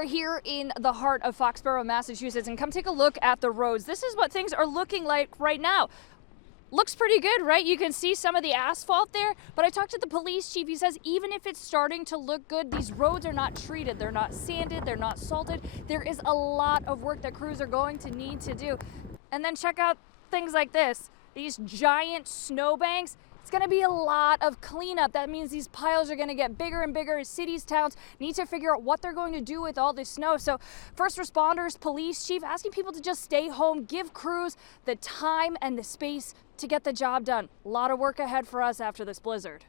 We're here in the heart of Foxborough, Massachusetts, and come take a look at the roads. This is what things are looking like right now. Looks pretty good, right? You can see some of the asphalt there, but I talked to the police chief. He says even if it's starting to look good, these roads are not treated. They're not sanded, they're not salted. There is a lot of work that crews are going to need to do. And then check out things like this. These giant snowbanks. It's going to be a lot of cleanup. That means these piles are going to get bigger and bigger. Cities, towns need to figure out what they're going to do with all this snow. So first responders, police chief, asking people to just stay home, give crews the time and the space to get the job done. A lot of work ahead for us after this blizzard.